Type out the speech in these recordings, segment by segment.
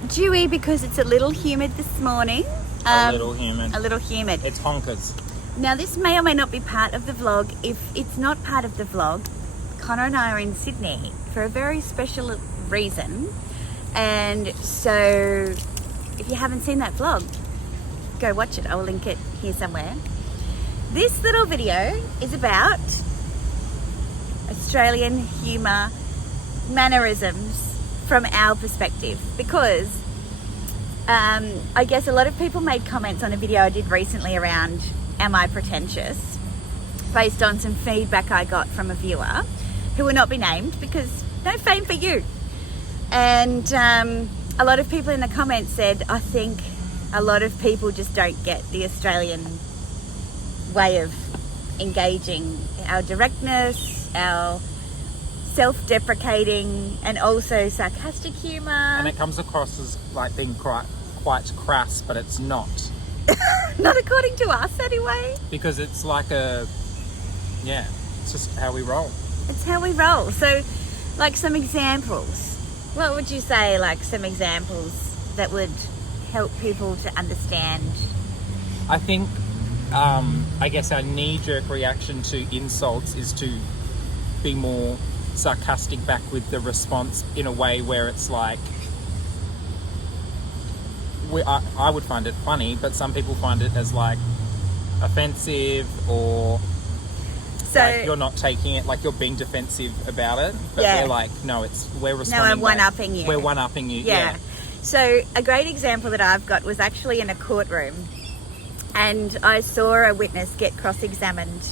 bit dewy because it's a little humid this morning. A little humid. A little humid. It's honkers. Now, this may or may not be part of the vlog. If it's not part of the vlog, Connor and I are in Sydney for a very special reason. And so, if you haven't seen that vlog, go watch it. I'll link it here somewhere. This little video is about Australian humour mannerisms from our perspective, because I guess a lot of people made comments on a video I did recently around am I pretentious, based on some feedback I got from a viewer who will not be named because no fame for you. And a lot of people in the comments said, I think a lot of people just don't get the Australian way of engaging, our directness, our self-deprecating and also sarcastic humour. And it comes across as like being quite crass, but it's not. Not according to us anyway. Because it's like it's just how we roll. It's how we roll. So, like some examples. What would you say, like some examples that would help people to understand? I think, I guess our knee-jerk reaction to insults is to be more sarcastic back with the response in a way where it's like, I would find it funny, but some people find it as like offensive, or so like you're not taking it, like you're being defensive about it, but we're like, no, we're responding. No, I'm one-upping you. We're one-upping you. Yeah. So a great example that I've got was actually in a courtroom, and I saw a witness get cross-examined,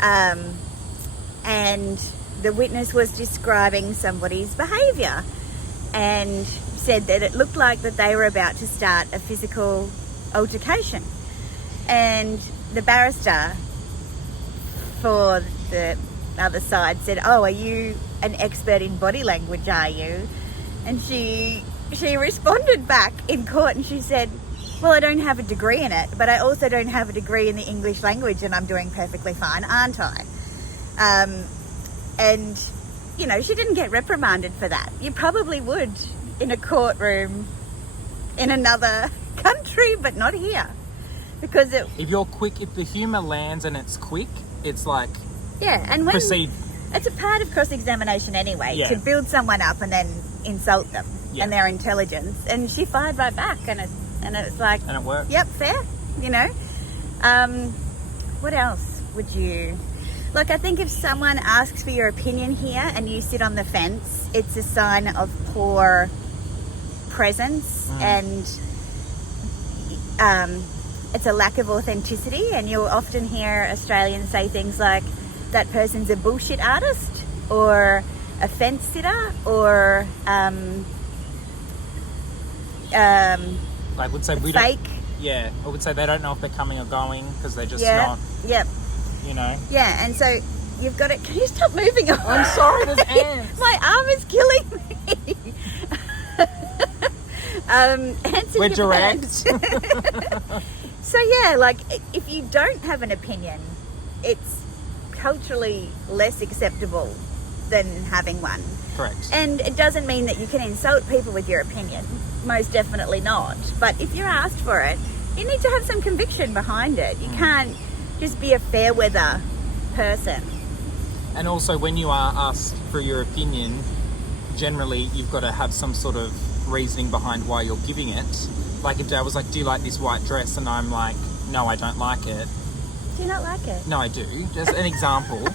and the witness was describing somebody's behaviour and said that it looked like that they were about to start a physical altercation. And the barrister for the other side said, oh, are you an expert in body language, are you? And she responded back in court and she said, well, I don't have a degree in it, but I also don't have a degree in the English language, and I'm doing perfectly fine, aren't I? And, you know, she didn't get reprimanded for that. You probably would in a courtroom in another country, but not here. Because if you're quick, if the humour lands and it's quick, it's like, and when proceed. It's a part of cross-examination anyway, to build someone up and then insult them and their intelligence. And she fired right back, and it's like, and it worked. Yep, fair. You know. What else would you? Look, I think if someone asks for your opinion here and you sit on the fence, it's a sign of poor presence, and it's a lack of authenticity. And you'll often hear Australians say things like, that person's a bullshit artist, or a fence sitter, or I would say we fake. I would say they don't know if they're coming or going because they're just not. Yep. You know. Yeah, and so you've got it. Can you stop moving on? I'm sorry, there's ants. My arm is killing me. Answer We're your direct. So yeah, like if you don't have an opinion, it's culturally less acceptable than having one. Correct. And it doesn't mean that you can insult people with your opinion. Most definitely not. But if you're asked for it, you need to have some conviction behind it. You can't just be a fair weather person. And also, when you are asked for your opinion, generally you've got to have some sort of reasoning behind why you're giving it. Like if I was like, do you like this white dress? And I'm like, no, I don't like it. Do you not like it? No, I do. Just an example.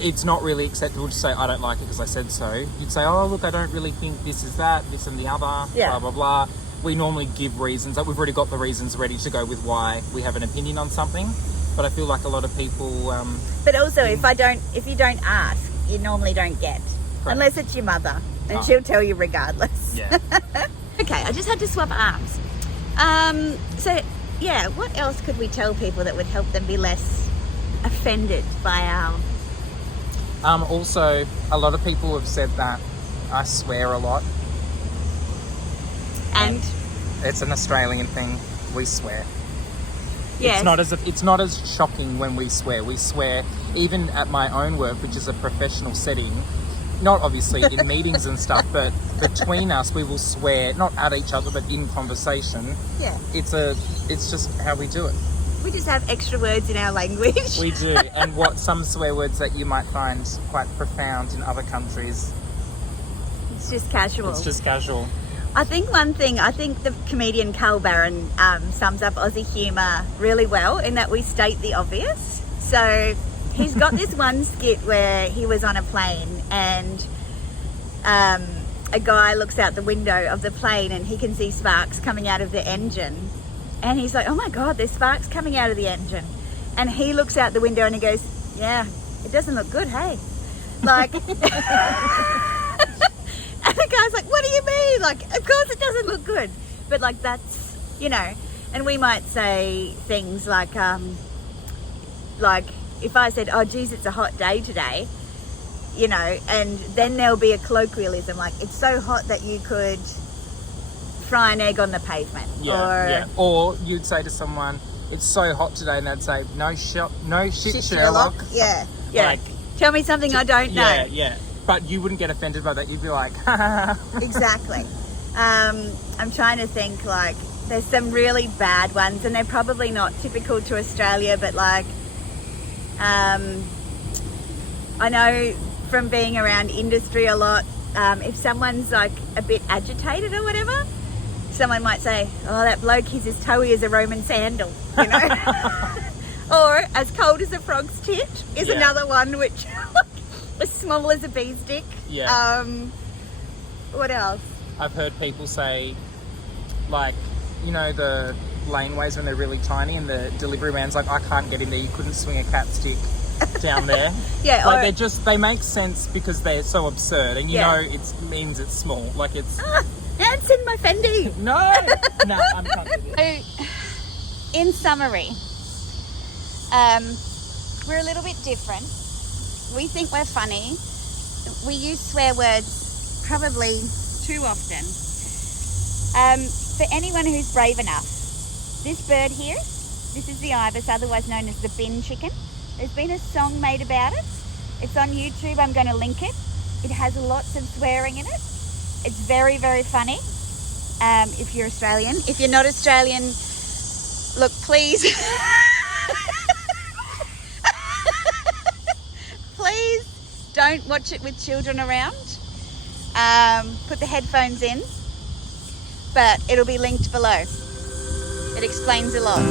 It's not really acceptable to say, I don't like it because I said so. You'd say, oh, look, I don't really think this is that, this and the other, blah, blah, blah. We normally give reasons. Like we've already got the reasons ready to go with why we have an opinion on something. But I feel like a lot of people... but also, if you don't ask, you normally don't get. Correct. Unless it's your mother. And she'll tell you regardless. Yeah. Okay, I just had to swap arms. So, yeah, what else could we tell people that would help them be less offended by our... Also, a lot of people have said that I swear a lot. And? It's an Australian thing. We swear. Yes. It's not as shocking when we swear. We swear, even at my own work, which is a professional setting, not obviously in meetings and stuff, but between us, we will swear, not at each other, but in conversation. Yeah. It's just how we do it. We just have extra words in our language. We do. And what some swear words that you might find quite profound in other countries. It's just casual. It's just casual. I think the comedian Carl Barron sums up Aussie humour really well in that we state the obvious. So he's got this one skit where he was on a plane and a guy looks out the window of the plane and he can see sparks coming out of the engine. And he's like, oh my God, there's sparks coming out of the engine. And he looks out the window and he goes, yeah, it doesn't look good, hey? Like, and the guy's like, what do you mean? Like, of course it doesn't look good. But like, that's, you know, and we might say things like if I said, oh geez, it's a hot day today, you know, and then there'll be a colloquialism like, it's so hot that you could fry an egg on the pavement. Or you'd say to someone, it's so hot today, and they'd say, no shit, Sherlock. Yeah. Like, tell me something I don't know. Yeah. But you wouldn't get offended by that. You'd be like, Exactly. I'm trying to think, like, there's some really bad ones, and they're probably not typical to Australia, but like, I know from being around industry a lot, if someone's like a bit agitated or whatever, someone might say, oh, that bloke, he's as toey as a Roman sandal, you know? Or as cold as a frog's tit is another one, which as small as a bee's dick. Yeah. What else? I've heard people say, like, you know, the laneways when they're really tiny and the delivery man's like, I can't get in there, you couldn't swing a cat stick down there. Yeah. Like, they make sense because they're so absurd, and you know it means it's small. Like, it's... It's in my Fendi. No, I'm not with you. So, in summary, we're a little bit different. We think we're funny. We use swear words probably too often. For anyone who's brave enough, this bird here, this is the IBIS, otherwise known as the bin chicken. There's been a song made about it. It's on YouTube. I'm going to link it. It has lots of swearing in it. It's very, very funny. If you're Australian. If you're not Australian, look, please. Please don't watch it with children around. Put the headphones in. But it'll be linked below. It explains a lot.